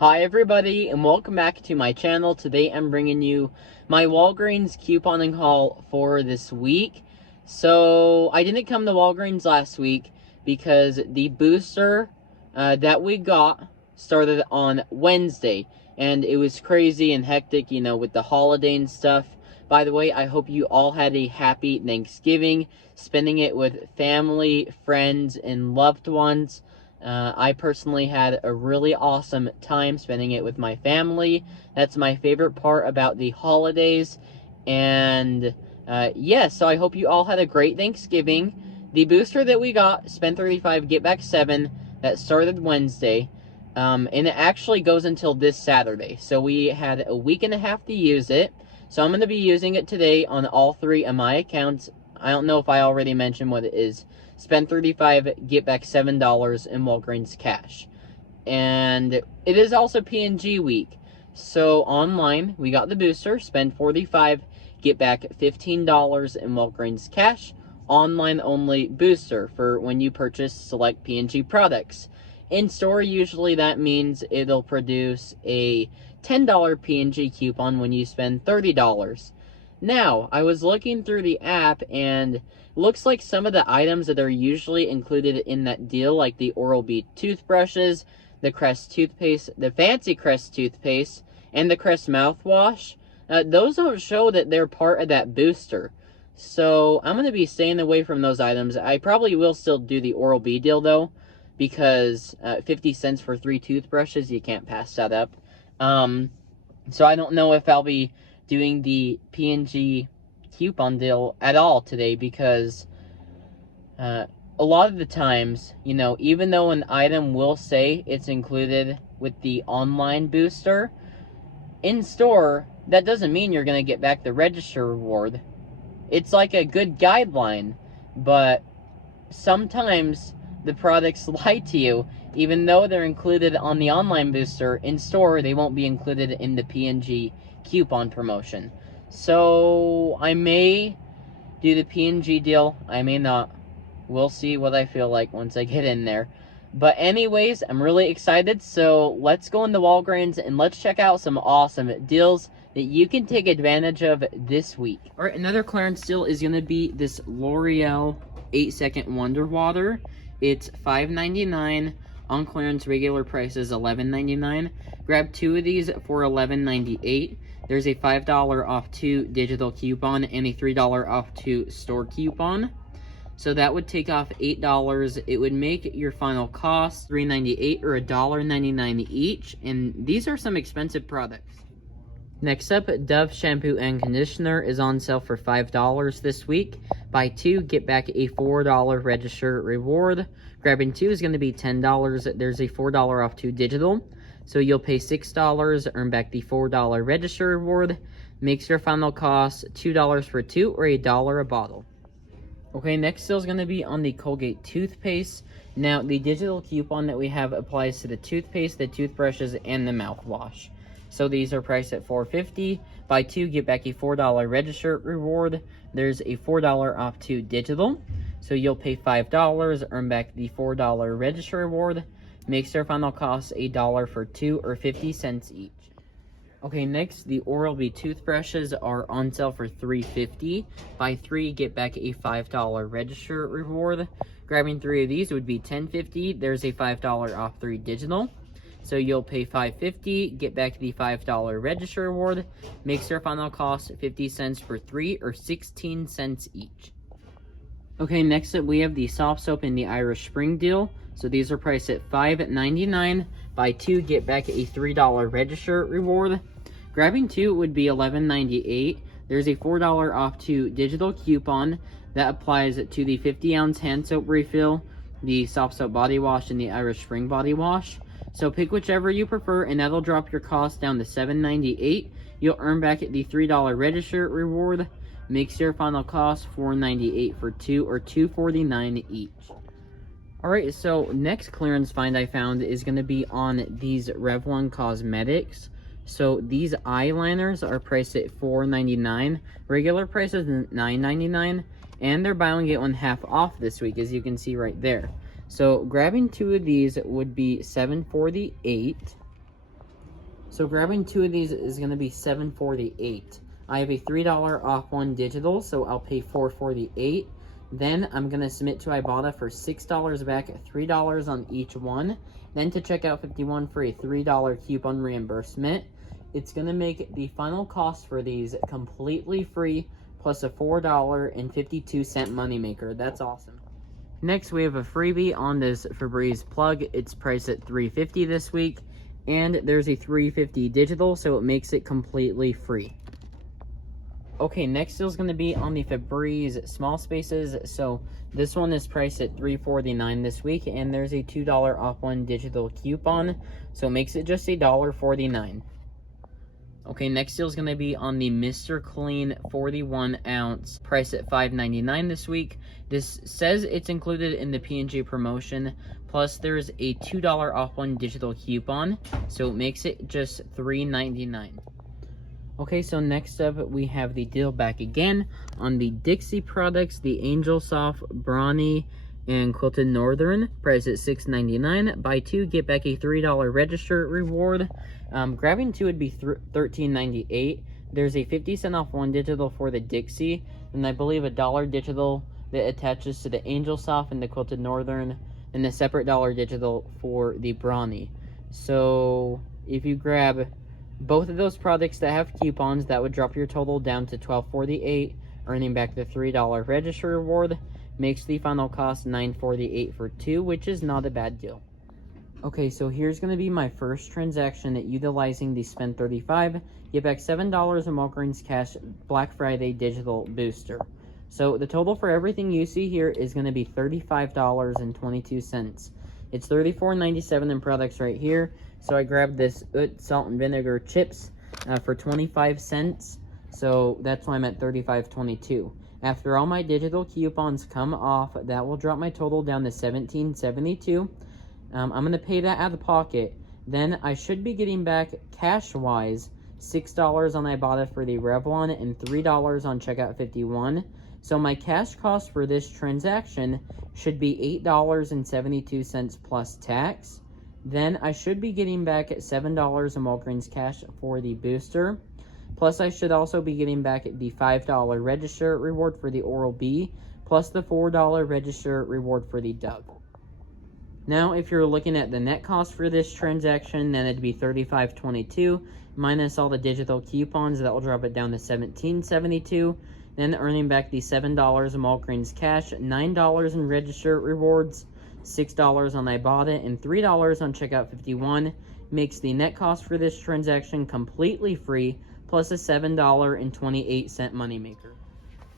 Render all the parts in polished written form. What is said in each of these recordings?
Hi everybody, and welcome back to my channel. Today I'm bringing you my Walgreens couponing haul for this week. So I didn't come to Walgreens last week because the booster that we got started on Wednesday, and it was crazy and hectic, with the holiday and stuff. By the way, I hope you all had a happy Thanksgiving, spending it with family, friends, and loved ones. I personally had a really awesome time spending it with my family. That's my favorite part about the holidays. And so I hope you all had a great Thanksgiving. The booster that we got, Spend 35, Get Back 7, that started Wednesday. And it actually goes until this Saturday. So we had a week and a half to use it. So I'm going to be using it today on all three of my accounts. I don't know if I already mentioned what it is. Spend 35, get back $7 in Walgreens cash. And it is also P&G week. So online, we got the booster, spend 45, get back $15 in Walgreens cash. Online only booster for when you purchase select P&G products. In store, usually that means it'll produce a $10 P&G coupon when you spend $30. Now, I was looking through the app, and looks like some of the items that are usually included in that deal, like the Oral-B toothbrushes, the Crest toothpaste, the Fancy Crest toothpaste, and the Crest mouthwash, those don't show that they're part of that booster. So, I'm going to be staying away from those items. I probably will still do the Oral-B deal, though, because 50 cents for 3 toothbrushes, you can't pass that up. So I don't know if I'll be doing the P&G coupon deal at all today, because a lot of the times, even though an item will say it's included with the online booster, in store, that doesn't mean you're going to get back the register reward. It's like a good guideline, but sometimes the products lie to you. Even though they're included on the online booster, in store they won't be included in the P&G coupon promotion. So I may do the P&G deal, I may not. We'll see what I feel like once I get in there. But anyways, I'm really excited, so let's go into Walgreens and let's check out some awesome deals that you can take advantage of this week. Alright, another clearance deal is going to be this L'Oreal 8-Second Wonder Water. It's $5.99. On clearance, regular price is $11.99. Grab 2 of these for $11.98. There's a $5 off 2 digital coupon and a $3 off 2 store coupon. So that would take off $8. It would make your final cost $3.98 or $1.99 each. And these are some expensive products. Next up, Dove shampoo and conditioner is on sale for $5 this week. Buy 2, get back a $4 register reward. Grabbing 2 is going to be $10. There's a $4 off 2 digital. So you'll pay $6, earn back the $4 register reward. Makes your final cost $2 for 2 or $1 a bottle. Okay, next deal is going to be on the Colgate toothpaste. Now, the digital coupon that we have applies to the toothpaste, the toothbrushes, and the mouthwash. So these are priced at $4.50. Buy 2, get back a $4 register reward. There's a $4 off 2 digital. So you'll pay $5, earn back the $4 register reward. Makes their final cost $1 for 2 or 50 cents each. Okay, next, the Oral-B toothbrushes are on sale for $3.50. Buy 3, get back a $5 register reward. Grabbing 3 of these would be $10.50. There's a $5 off 3 digital. So you'll pay $5.50, get back the $5 register reward. Makes their final cost 50 cents for 3 or 16 cents each. Okay, next up we have the soft soap and the Irish Spring deal. So these are priced at $5.99. Buy 2, get back a $3 register reward. Grabbing 2 would be $11.98. There's a $4 off 2 digital coupon that applies to the 50-ounce hand soap refill, the soft soap body wash, and the Irish Spring body wash. So pick whichever you prefer, and that'll drop your cost down to $7.98. You'll earn back the $3 register reward. Makes your final cost $4.98 for 2 or $2.49 each. Alright, so next clearance find I found is going to be on these Revlon Cosmetics. So these eyeliners are priced at $4.99. Regular price is $9.99. And they're buy one get one half off this week, as you can see right there. So grabbing 2 of these would be $7.48. So grabbing 2 of these is going to be $7.48. I have a $3 off one digital, so I'll pay $4.48. Then I'm going to submit to Ibotta for $6 back, $3 on each one. Then to checkout 51 for a $3 coupon reimbursement. It's going to make the final cost for these completely free, plus a $4.52 moneymaker. That's awesome. Next, we have a freebie on this Febreze plug. It's priced at $3.50 this week, and there's a $3.50 digital, so it makes it completely free. Okay, next deal is going to be on the Febreze small spaces. So this one is priced at $3.49 this week, and there's a $2 off one digital coupon, so it makes it just $1.49. Okay, next deal is going to be on the Mr. Clean 41 ounce, priced at $5.99 this week. This says it's included in the P&G promotion, plus there's a $2 off one digital coupon, so it makes it just $3.99. Okay, so next up we have the deal back again on the Dixie products, the Angel Soft, Brawny, and Quilted Northern, priced at $6.99. Buy 2, get back a $3 register reward. Grabbing 2 would be $13.98. There's a 50-cent off one digital for the Dixie, and I believe a $1 digital that attaches to the Angel Soft and the Quilted Northern, and a separate $1 digital for the Brawny. So if you grab both of those products that have coupons, that would drop your total down to $12.48, earning back the $3 register reward. Makes the final cost $9.48 for 2, which is not a bad deal. Okay, so here's going to be my first transaction utilizing the Spend 35, get back $7 in Walgreens Cash Black Friday digital booster. So the total for everything you see here is going to be $35.22. It's $34.97 in products right here. So I grabbed this salt and vinegar chips for 25 cents. So that's why I'm at $35.22. After all my digital coupons come off, that will drop my total down to $17.72. I'm going to pay that out of pocket. Then I should be getting back cash-wise $6 on Ibotta for the Revlon and $3 on checkout 51. So my cash cost for this transaction should be $8.72 plus tax. Then I should be getting back $7 in Walgreens Cash for the booster. Plus I should also be getting back the $5 register reward for the Oral-B, plus the $4 register reward for the Dove. Now if you're looking at the net cost for this transaction, then it'd be $35.22 minus all the digital coupons. That will drop it down to $17.72. Then earning back the $7 in Walgreens Cash, $9 in register rewards, $6 on Ibotta, and $3 on checkout 51 makes the net cost for this transaction completely free, plus a $7.28 moneymaker.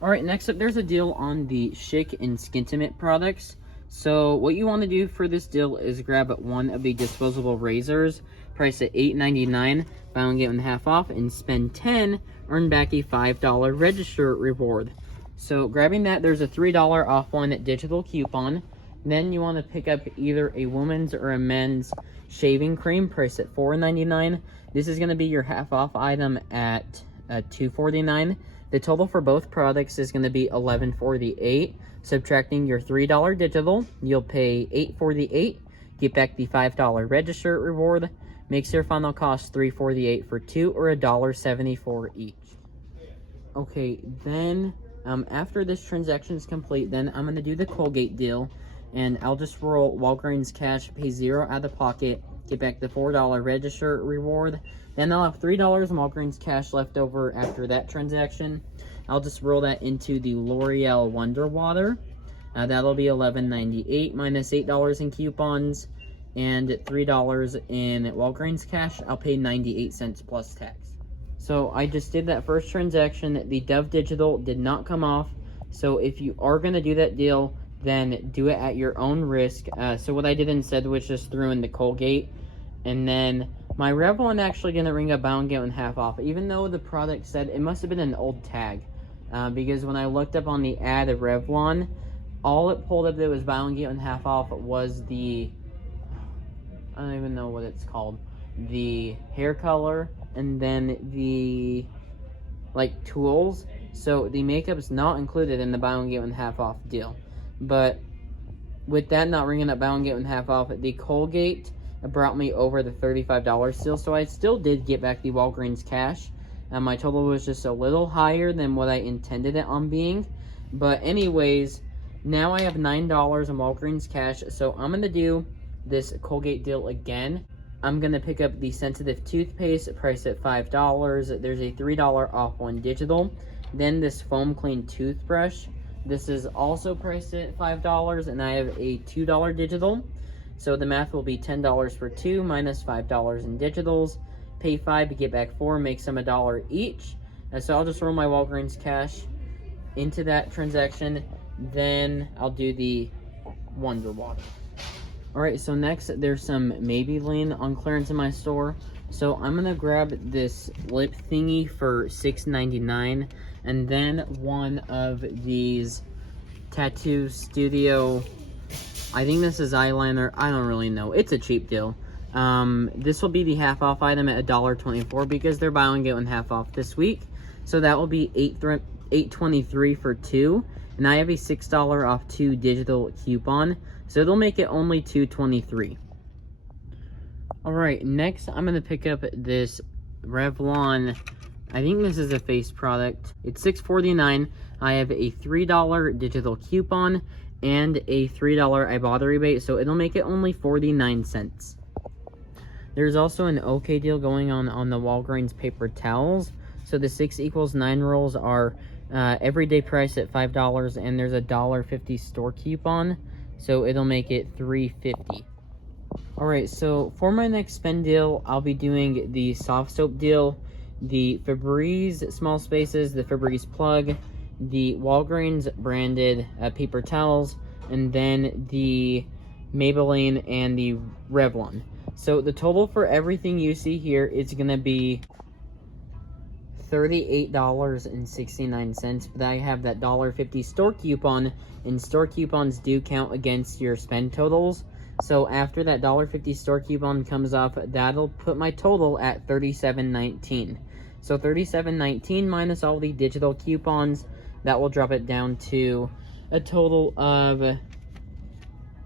Alright, next up there's a deal on the Schick and Skintimate products. So what you want to do for this deal is grab one of the disposable razors, priced at $8.99, buy one get one half off, and spend $10, earn back a $5 register reward. So grabbing that, there's a $3 off one digital coupon. Then you want to pick up either a woman's or a men's shaving cream, priced at $4.99. This is going to be your half off item at $2.49. The total for both products is going to be $11.48. Subtracting your $3 digital, you'll pay $8.48. Get back the $5 register reward. Makes your final cost $3.48 for 2, or $1.74 each. Okay, then after this transaction is complete, then I'm going to do the Colgate deal. And I'll just roll Walgreens Cash, pay $0 out of pocket, get back the $4 register reward. Then I'll have $3 in Walgreens Cash left over after that transaction. I'll just roll that into the L'Oreal Wonder Water. That'll be $11.98 minus $8 in coupons and $3 in Walgreens Cash. I'll pay 98 cents plus tax. So I just did that first transaction. The Dove Digital did not come off. So if you are going to do that deal, then do it at your own risk. So what I did instead was just threw in the Colgate. And then my Revlon actually didn't ring a buy one get one half off, even though the product said it must have been an old tag. Because when I looked up on the ad of Revlon, all it pulled up that was buy one get one half off was the, I don't even know what it's called, the hair color, and then the like tools. So the makeup's not included in the buy one get one half off deal. But with that not ringing up buy one get one half off, the Colgate brought me over the $35 still, so I still did get back the Walgreens cash. My total was just a little higher than what I intended it on being. But anyways, now I have $9 in Walgreens cash, so I'm going to do this Colgate deal again. I'm going to pick up the Sensitive toothpaste, priced at $5. There's a $3 off one digital. Then this Foam Clean toothbrush. This is also priced at $5, and I have a $2 digital. So the math will be $10 for two minus $5 in digitals. Pay $5 to get back $4, makes them $1 each. And so I'll just roll my Walgreens cash into that transaction. Then I'll do the Wonder Water. Alright, so next there's some Maybelline on clearance in my store. So I'm gonna grab this lip thingy for $6.99, and then one of these Tattoo Studio, I think this is eyeliner, I don't really know, it's a cheap deal. This will be the half off item at $1.24 because they're buy one get one half off this week. So that will be $8.23 for two, and I have a $6 off two digital coupon, so it'll make it only $2.23. Alright, next I'm going to pick up this Revlon, I think this is a face product. It's $6.49. I have a $3 digital coupon and a $3 Ibotta rebate, so it'll make it only 49 cents. There's also an okay deal going on the Walgreens paper towels. So the 6 equals 9 rolls are everyday price at $5, and there's a $1.50 store coupon, so it'll make it $3.50. Alright, so for my next spend deal, I'll be doing the soft soap deal, the Febreze small spaces, the Febreze plug, the Walgreens branded paper towels, and then the Maybelline and the Revlon. So the total for everything you see here is going to be $38.69, but I have that $1.50 store coupon, and store coupons do count against your spend totals. So after that $1.50 store coupon comes off, that'll put my total at $37.19. So $37.19 minus all the digital coupons, that will drop it down to a total of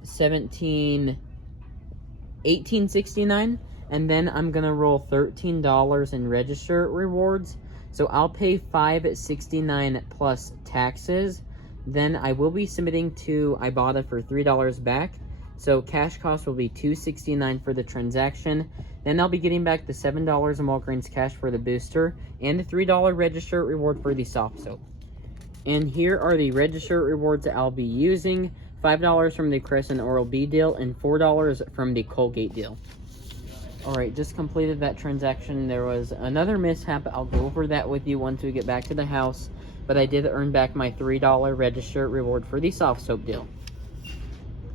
$18.69. And then I'm gonna roll $13 in register rewards. So I'll pay $5.69 plus taxes. Then I will be submitting to Ibotta for $3 back. So cash cost will be $2.69 for the transaction. Then I'll be getting back the $7 in Walgreens cash for the booster and the $3 register reward for the soft soap. And here are the register rewards that I'll be using. $5 from the Crescent Oral-B deal and $4 from the Colgate deal. Alright, just completed that transaction. There was another mishap. I'll go over that with you once we get back to the house. But I did earn back my $3 register reward for the soft soap deal.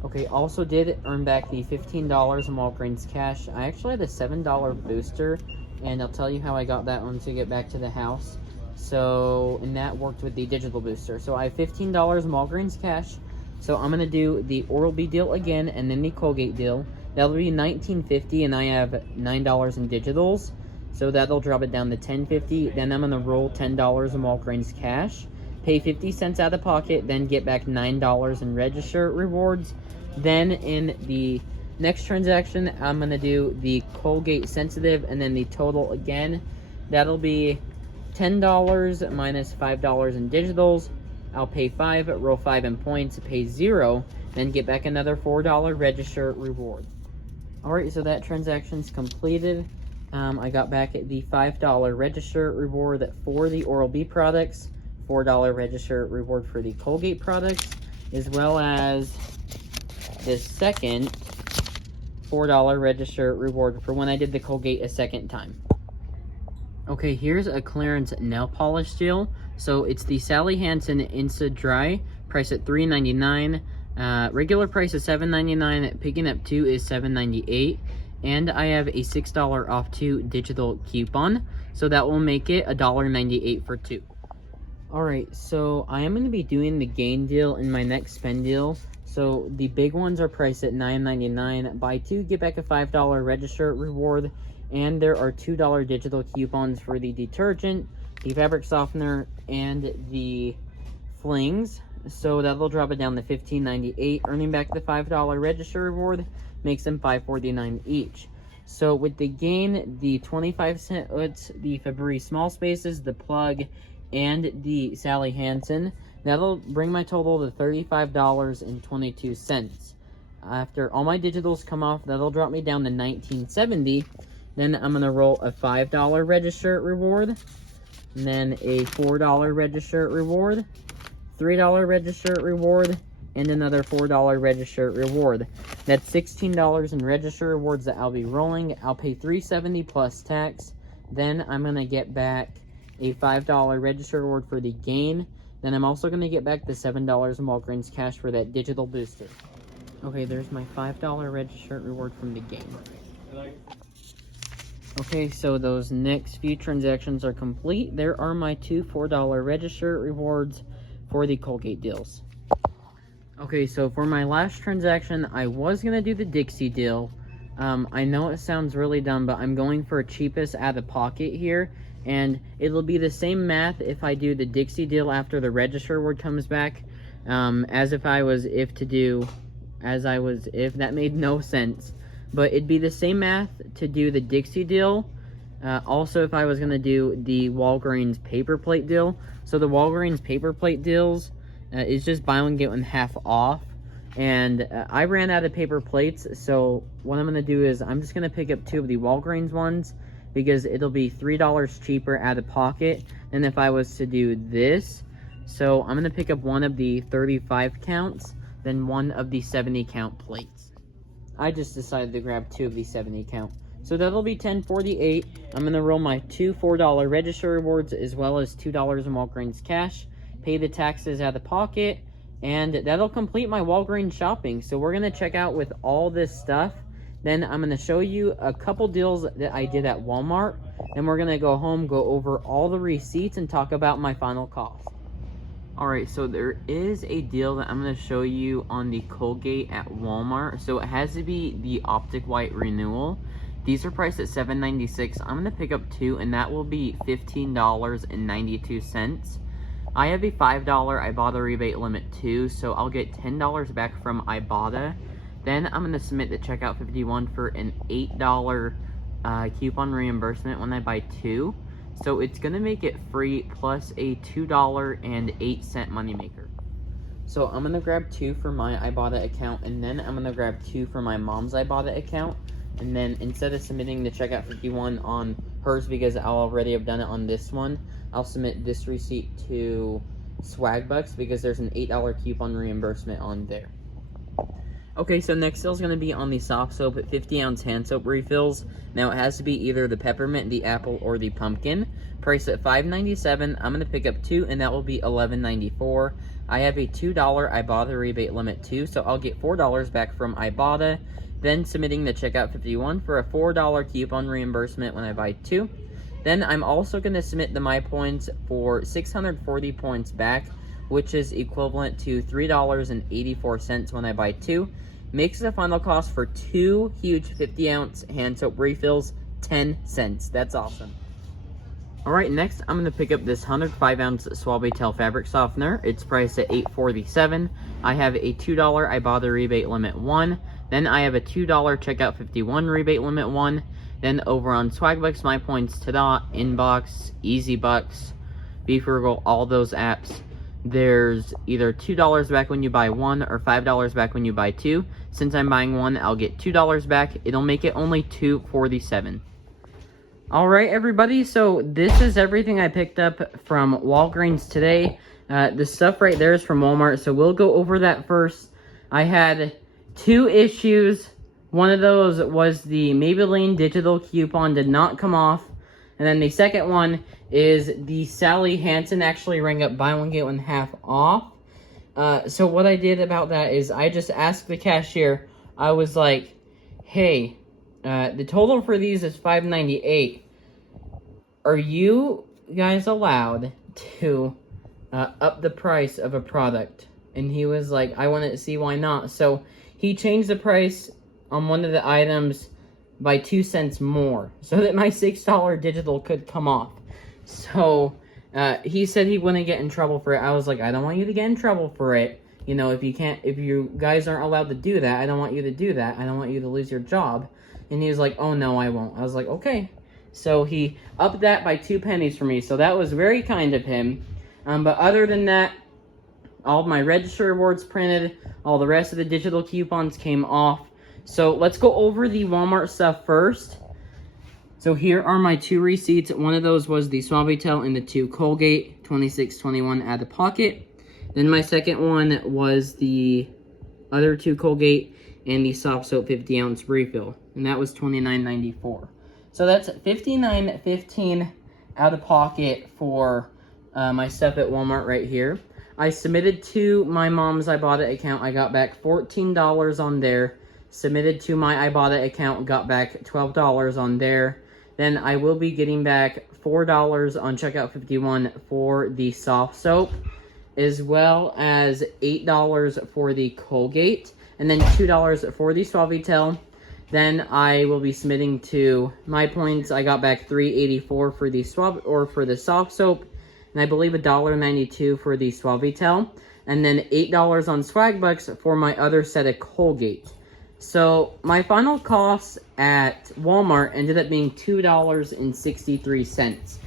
Okay, also did earn back the $15 in Walgreens cash. I actually had a $7 booster, and I'll tell you how I got that once we get back to the house. So, and that worked with the digital booster. So I have $15 in Walgreens cash. So I'm going to do the Oral-B deal again, and then the Colgate deal. That'll be $19.50, and I have $9 in digitals. So that'll drop it down to $10.50. Then I'm going to roll $10 in Walgreens cash. Pay 50 cents out of pocket, then get back $9 in register rewards. Then in the next transaction, I'm going to do the Colgate Sensitive and then the total again. That'll be $10 minus $5 in digitals. I'll pay 5, roll 5 in points, pay 0, then get back another $4 register reward. Alright, so that transaction's completed. I got back the $5 register reward for the Oral-B products, $4 register reward for the Colgate products, as well as the second $4 register reward for when I did the Colgate a second time. Okay, here's a clearance nail polish deal. So it's the Sally Hansen Insta Dry, price at $3.99. Regular price is $7.99. Picking up 2 is $7.98. And I have a $6 off 2 digital coupon. So that will make it $1.98 for 2. Alright, so I am going to be doing the Gain deal in my next spend deal. So the big ones are priced at $9.99. Buy 2, get back a $5 register reward. And there are $2 digital coupons for the detergent, the fabric softener, and the flings. So that'll drop it down to $15.98, earning back the $5 register reward. makes them $5.49 each. So with the Gain, the 25-cent Utz, the Febreze Small Spaces, the Plug, and the Sally Hansen, that'll bring my total to $35.22. After all my digitals come off, that'll drop me down to $19.70. Then I'm going to roll a $5 register reward, and then a $4 register reward, $3 register reward, and another $4 register reward. That's $16 in register rewards that I'll be rolling. I'll pay $3.70 plus tax. Then I'm going to get back a $5 register reward for the Gain. Then I'm also going to get back the $7 in Walgreens cash for that digital booster. Okay, there's my $5 register reward from the Gain. Okay, so those next few transactions are complete. There are my two $4 register rewards for the Colgate deals. Okay, so for my last transaction, I was going to do the Dixie deal. I know it sounds really dumb, but I'm going for cheapest out of pocket here. And it'll be the same math if I do the Dixie deal after the register reward comes back. As if I was if. That made no sense. But it'd be the same math to do the Dixie deal. Also, if I was going to do the Walgreens paper plate deal. So the Walgreens paper plate deals is just buy one, get one half off. And I ran out of paper plates. So what I'm going to do is I'm just going to pick up two of the Walgreens ones, because it'll be $3 cheaper out of pocket than if I was to do this. So I'm going to pick up one of the 35 counts, then one of the 70 count plates. I just decided to grab two of the 70 count. So that'll be $10.48. I'm going to roll my two $4 register rewards as well as $2 in Walgreens cash, pay the taxes out of pocket, and that'll complete my Walgreens shopping. So we're going to check out with all this stuff. Then I'm going to show you a couple deals that I did at Walmart, and we're going to go home, go over all the receipts, and talk about my final cost. Alright, so there is a deal that I'm going to show you on the Colgate at Walmart. So it has to be the Optic White Renewal. These are priced at $7.96. I'm going to pick up two, and that will be $15.92. I have a $5 Ibotta rebate limit too, so I'll get $10 back from Ibotta. Then I'm going to submit the checkout 51 for an $8 coupon reimbursement when I buy two. So it's going to make it free plus a $2.08 moneymaker. So I'm going to grab two for my Ibotta account, and then I'm going to grab two for my mom's Ibotta account. And then instead of submitting the checkout 51 on hers, because I'll already have done it on this one, I'll submit this receipt to Swagbucks because there's an $8 coupon reimbursement on there. Okay, so next deal is going to be on the soft soap at 50-ounce hand soap refills. Now, it has to be either the peppermint, the apple, or the pumpkin. Price at $5.97. I'm going to pick up two, and that will be $11.94. I have a $2 Ibotta rebate limit too, so I'll get $4 back from Ibotta. Then submitting the checkout 51 for a $4 coupon reimbursement when I buy two. Then I'm also going to submit the My Points for 640 points back, which is equivalent to $3.84 when I buy two. Makes the final cost for two huge 50-ounce hand soap refills 10 cents. That's awesome. Alright, next I'm going to pick up this 105-ounce Suavitel fabric softener. It's priced at $8.47. I have a $2 Ibotta rebate limit 1. Then I have a $2 checkout 51 rebate limit 1. Then over on Swagbucks, My Points, Tada, Inbox, EasyBucks, BeFrugal, all those apps, there's either $2 back when you buy one or $5 back when you buy two. Since I'm buying one, I'll get $2 back. It'll make it only $2.47. Alright, everybody, so this is everything I picked up from Walgreens today. The stuff right there is from Walmart, so we'll go over that first. I had two issues. One of those was the Maybelline digital coupon did not come off. And then the second one is the Sally Hansen actually rang up buy one, get one half off. So what I did about that is I just asked the cashier, I was like, hey, the total for these is $5.98. Are you guys allowed to up the price of a product? And he was like, I want to see why not. So he changed the price on one of the items by 2 cents more, so that my $6 digital could come off. So he said he wouldn't get in trouble for it. I was like, I don't want you to get in trouble for it. You know, if you guys aren't allowed to do that, I don't want you to do that. I don't want you to lose your job. And he was like, oh, no, I won't. I was like, okay. So he upped that by 2 pennies for me. So that was very kind of him. But other than that, all of my register rewards printed. All the rest of the digital coupons came off. So let's go over the Walmart stuff first. So here are my 2 receipts. One of those was the Suavitel and the 2 Colgate, $26.21 out of pocket. Then my second one was the other 2 Colgate and the soft soap 50-ounce refill, and that was $29.94. So that's $59.15 out of pocket for my stuff at Walmart right here. I submitted to my mom's Ibotta account. I got back $14 on there. Submitted to my Ibotta account, got back $12 on there. Then I will be getting back $4 on checkout 51 for the soft soap, as well as $8 for the Colgate, and then $2 for the Suavitel. Then I will be submitting to my points. I got back $3.84 for the for the soft soap, and I believe $1.92 for the Suavitel, and then $8 on swag bucks for my other set of Colgate. So my final cost at Walmart ended up being $2.63.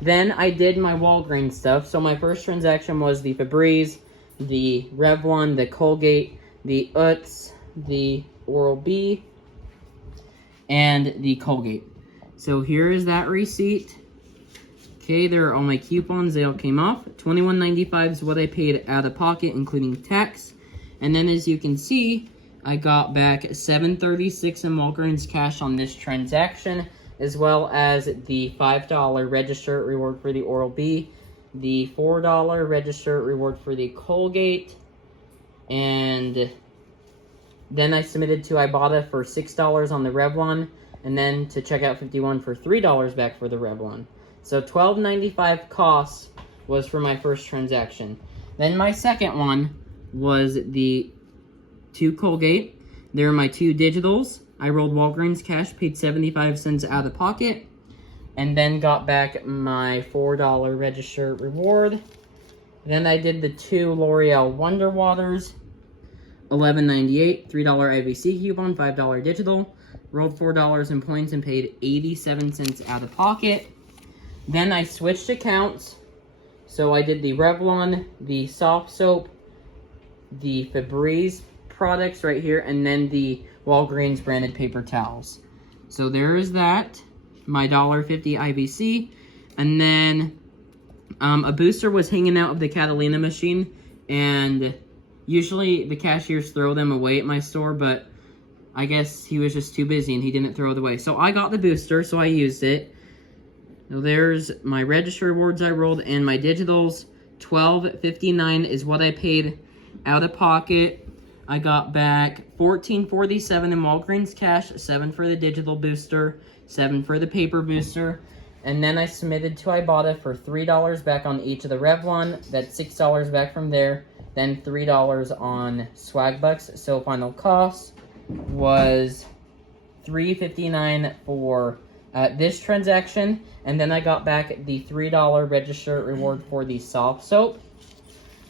Then I did my Walgreens stuff. So my first transaction was the Febreze, the Revlon, the Colgate, the Utz, the Oral-B, and the Colgate. So here is that receipt. Okay, there are all my coupons. They all came off. $21.95 is what I paid out of pocket, including tax. And then as you can see, I got back $7.36 in Walgreens cash on this transaction, as well as the $5 register reward for the Oral-B, the $4 register reward for the Colgate, and then I submitted to Ibotta for $6 on the Revlon, and then to Checkout 51 for $3 back for the Revlon. So $12.95 costs was for my first transaction. Then my second one was the 2 Colgate. There are my 2 digitals. I rolled Walgreens cash, paid 75 cents out of pocket, and then got back my $4 register reward. Then I did the 2 L'Oreal Wonder Waters, $11.98, $3 IVC coupon, $5 digital. Rolled $4 in points and paid 87 cents out of pocket. Then I switched accounts. So I did the Revlon, the soft soap, the Febreze products right here, and then the Walgreens branded paper towels. So there is that, my $1.50 IVC, and then a booster was hanging out of the Catalina machine, and usually the cashiers throw them away at my store, but I guess he was just too busy and he didn't throw it away. So I got the booster, so I used it. So there's my register rewards I rolled and my digitals. $12.59 is what I paid out of pocket. I got back $14.47 in Walgreens cash, $7 for the digital booster, $7 for the paper booster, and then I submitted to Ibotta for $3 back on each of the Revlon. That's $6 back from there, then $3 on swag bucks. So final cost was $3.59 for this transaction, and then I got back the $3 register reward for the soft soap.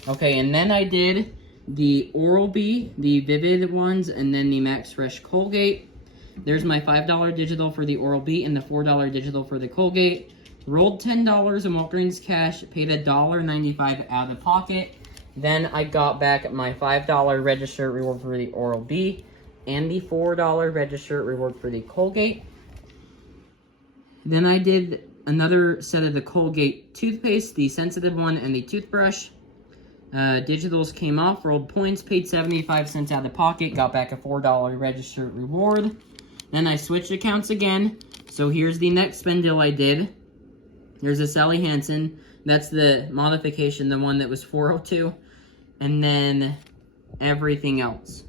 Okay, and then I did the Oral-B, the Vivid ones, and then the Max Fresh Colgate. There's my $5 digital for the Oral-B and the $4 digital for the Colgate. Rolled $10 in Walgreens cash, paid $1.95 out of pocket. Then I got back my $5 register reward for the Oral-B and the $4 register reward for the Colgate. Then I did another set of the Colgate toothpaste, the sensitive one, and the toothbrush. Digitals came off, rolled points, paid 75 cents out of pocket, got back a $4 register reward. Then I switched accounts again. So here's the next spend deal I did. There's a Sally Hansen. That's the modification, the one that was $4.02. And then everything else.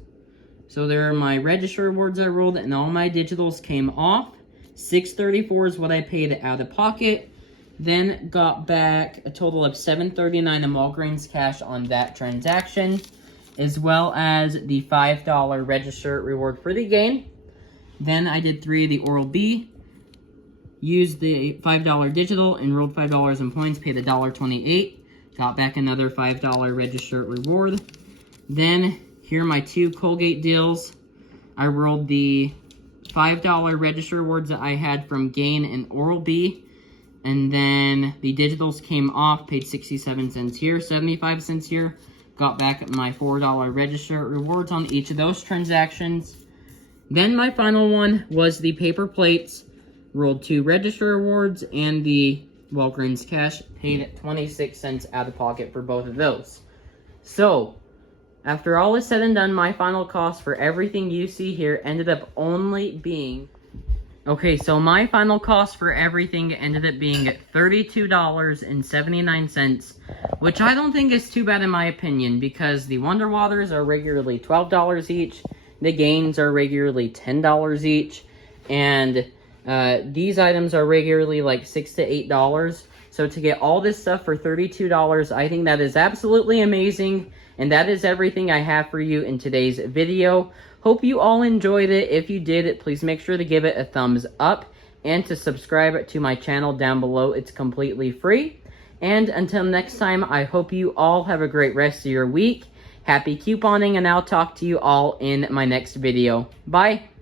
So there are my register rewards I rolled, and all my digitals came off. $6.34 is what I paid out of pocket. Then got back a total of $7.39 in Walgreens cash on that transaction, as well as the $5 register reward for the game. Then I did 3 of the Oral-B, used the $5 digital, and rolled $5 in points, paid $1.28. Got back another $5 register reward. Then here are my 2 Colgate deals. I rolled the $5 register rewards that I had from Gain and Oral-B. And then the digitals came off, paid 67 cents here, 75 cents here. Got back my $4 register rewards on each of those transactions. Then my final one was the paper plates. Rolled 2 register rewards and the Walgreens cash. Paid 26 cents out of pocket for both of those. So, after all is said and done, my final cost for everything you see here ended up only being... Okay, so my final cost for everything ended up being $32.79, which I don't think is too bad in my opinion, because the Wonder Waters are regularly $12 each, the Gains are regularly $10 each, and these items are regularly like $6 to $8. So to get all this stuff for $32, I think that is absolutely amazing. And that is everything I have for you in today's video. Hope you all enjoyed it. If you did, please make sure to give it a thumbs up and to subscribe to my channel down below. It's completely free. And until next time, I hope you all have a great rest of your week. Happy couponing, and I'll talk to you all in my next video. Bye!